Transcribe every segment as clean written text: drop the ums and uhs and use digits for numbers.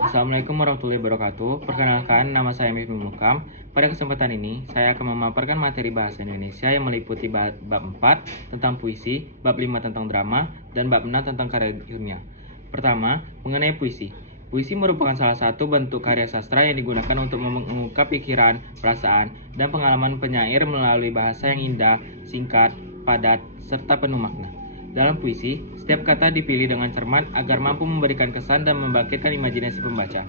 Assalamualaikum warahmatullahi wabarakatuh. Perkenalkan, nama saya Mifmi Mukam. Pada kesempatan ini, saya akan memaparkan materi bahasa Indonesia yang meliputi bab 4 tentang puisi, bab 5 tentang drama, dan bab 6 tentang karya ilmiah. Pertama, mengenai puisi. Puisi merupakan salah satu bentuk karya sastra yang digunakan untuk mengungkap pikiran, perasaan, dan pengalaman penyair melalui bahasa yang indah, singkat, padat, serta penuh makna. Dalam puisi, setiap kata dipilih dengan cermat agar mampu memberikan kesan dan membangkitkan imajinasi pembaca.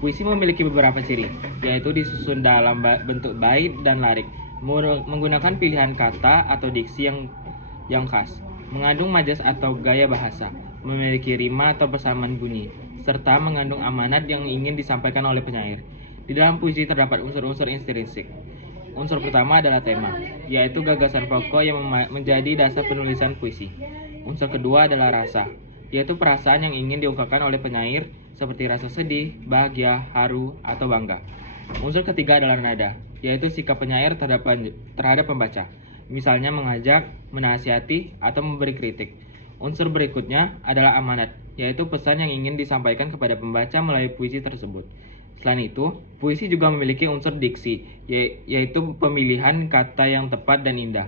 Puisi memiliki beberapa ciri, yaitu disusun dalam bentuk bait dan larik, menggunakan pilihan kata atau diksi yang khas, mengandung majas atau gaya bahasa, memiliki rima atau persamaan bunyi, serta mengandung amanat yang ingin disampaikan oleh penyair. Di dalam puisi terdapat unsur-unsur intrinsik. Unsur pertama adalah tema, yaitu gagasan pokok yang menjadi dasar penulisan puisi. Unsur kedua adalah rasa, yaitu perasaan yang ingin diungkapkan oleh penyair seperti rasa sedih, bahagia, haru, atau bangga. Unsur ketiga adalah nada, yaitu sikap penyair terhadap pembaca, misalnya mengajak, menasihati, atau memberi kritik. Unsur berikutnya adalah amanat, yaitu pesan yang ingin disampaikan kepada pembaca melalui puisi tersebut. Selain itu, puisi juga memiliki unsur diksi, yaitu pemilihan kata yang tepat dan indah,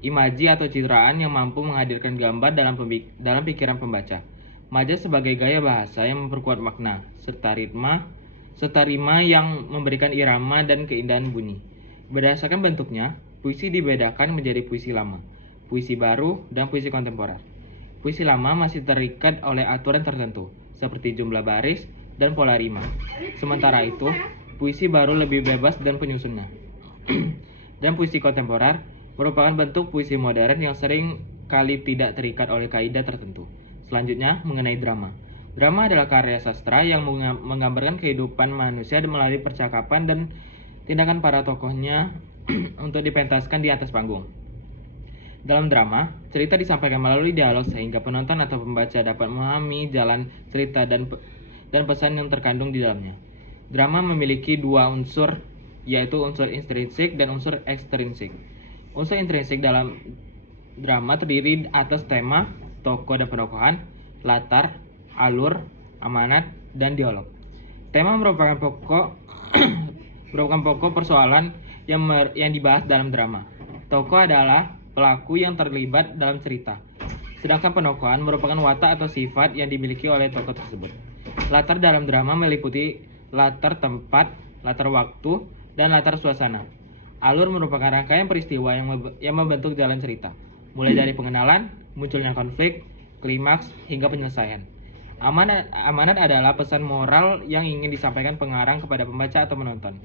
imaji atau citraan yang mampu menghadirkan gambar dalam pikiran pembaca, majas sebagai gaya bahasa yang memperkuat makna, serta rima yang memberikan irama dan keindahan bunyi. Berdasarkan bentuknya, puisi dibedakan menjadi puisi lama, puisi baru, dan puisi kontemporer. Puisi lama masih terikat oleh aturan tertentu, seperti jumlah baris dan pola rima. Sementara itu, puisi baru lebih bebas dan penyusunnya. Dan puisi kontemporer merupakan bentuk puisi modern yang sering kali tidak terikat oleh kaidah tertentu. Selanjutnya, mengenai drama. Drama adalah karya sastra yang menggambarkan kehidupan manusia melalui percakapan dan tindakan para tokohnya untuk dipentaskan di atas panggung. Dalam drama, cerita disampaikan melalui dialog sehingga penonton atau pembaca dapat memahami jalan cerita dan pesan yang terkandung di dalamnya. Drama memiliki dua unsur, yaitu unsur intrinsik dan unsur ekstrinsik. Unsur intrinsik dalam drama terdiri atas tema, tokoh dan penokohan, latar, alur, amanat, dan dialog. Tema merupakan pokok persoalan yang dibahas dalam drama. Tokoh adalah pelaku yang terlibat dalam cerita, sedangkan penokohan merupakan watak atau sifat yang dimiliki oleh tokoh tersebut. Latar dalam drama meliputi latar tempat, latar waktu, dan latar suasana. Alur merupakan rangkaian peristiwa yang membentuk jalan cerita, mulai dari pengenalan, munculnya konflik, klimaks, hingga penyelesaian. Amanat adalah pesan moral yang ingin disampaikan pengarang kepada pembaca atau penonton.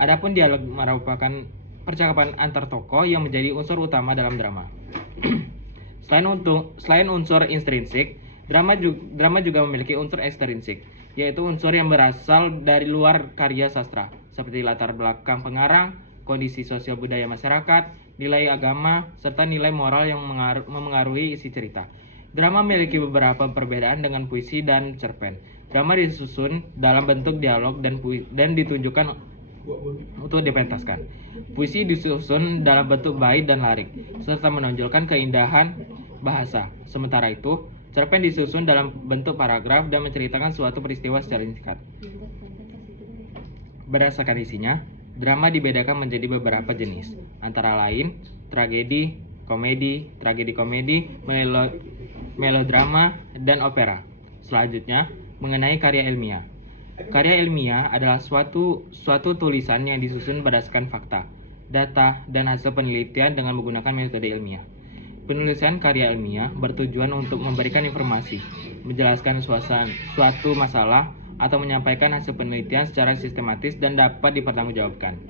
Adapun dialog merupakan percakapan antar tokoh yang menjadi unsur utama dalam drama. Selain unsur intrinsik, drama juga memiliki unsur ekstrinsik, yaitu unsur yang berasal dari luar karya sastra, seperti latar belakang pengarang, kondisi sosial budaya masyarakat, nilai agama, serta nilai moral yang memengaruhi isi cerita. Drama memiliki beberapa perbedaan dengan puisi dan cerpen. Drama disusun dalam bentuk dialog dan ditunjukkan untuk dipentaskan. Puisi disusun dalam bentuk bait dan larik, serta menonjolkan keindahan bahasa. Sementara itu, cerpen disusun dalam bentuk paragraf dan menceritakan suatu peristiwa secara singkat. Berdasarkan isinya, drama dibedakan menjadi beberapa jenis, antara lain tragedi komedi, melodrama, dan opera. Selanjutnya, mengenai karya ilmiah. Karya ilmiah adalah suatu tulisan yang disusun berdasarkan fakta, data, dan hasil penelitian dengan menggunakan metode ilmiah. Penulisan karya ilmiah bertujuan untuk memberikan informasi, menjelaskan suatu masalah, atau menyampaikan hasil penelitian secara sistematis dan dapat dipertanggungjawabkan.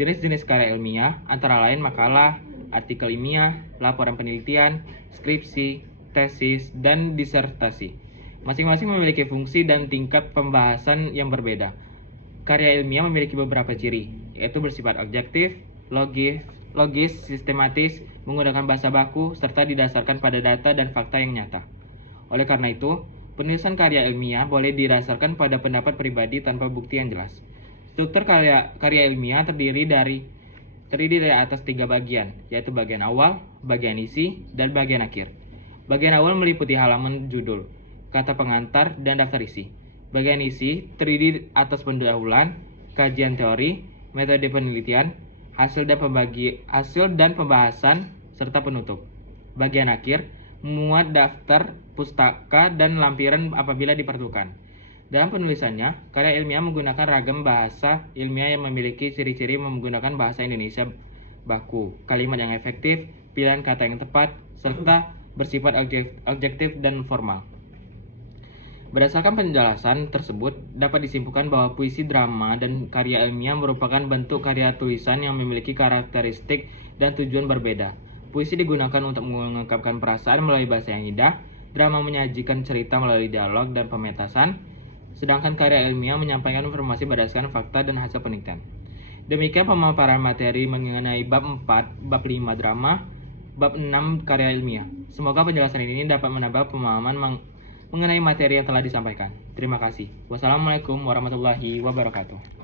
Jenis-jenis karya ilmiah antara lain makalah, artikel ilmiah, laporan penelitian, skripsi, tesis, dan disertasi. Masing-masing memiliki fungsi dan tingkat pembahasan yang berbeda. Karya ilmiah memiliki beberapa ciri, yaitu bersifat objektif, logis, sistematis, menggunakan bahasa baku, serta didasarkan pada data dan fakta yang nyata. Oleh karena itu, penulisan karya ilmiah boleh didasarkan pada pendapat pribadi tanpa bukti yang jelas. Struktur karya ilmiah terdiri dari atas 3 bagian, yaitu bagian awal, bagian isi, dan bagian akhir. Bagian awal meliputi halaman judul, kata pengantar, dan daftar isi. Bagian isi terdiri atas pendahuluan, kajian teori, metode penelitian, hasil dan pembahasan, serta penutup. Bagian akhir memuat daftar pustaka dan lampiran apabila diperlukan. Dalam penulisannya, karya ilmiah menggunakan ragam bahasa ilmiah yang memiliki ciri-ciri menggunakan bahasa Indonesia baku, kalimat yang efektif, pilihan kata yang tepat, serta bersifat objektif dan formal. Berdasarkan penjelasan tersebut, dapat disimpulkan bahwa puisi, drama, dan karya ilmiah merupakan bentuk karya tulisan yang memiliki karakteristik dan tujuan berbeda. Puisi digunakan untuk mengungkapkan perasaan melalui bahasa yang indah, drama menyajikan cerita melalui dialog dan pementasan, sedangkan karya ilmiah menyampaikan informasi berdasarkan fakta dan hasil penelitian. Demikian pemaparan materi mengenai bab 4, bab 5 drama, bab 6 karya ilmiah. Semoga penjelasan ini dapat menambah pemahaman mengenai materi yang telah disampaikan. Terima kasih. Wassalamualaikum warahmatullahi wabarakatuh.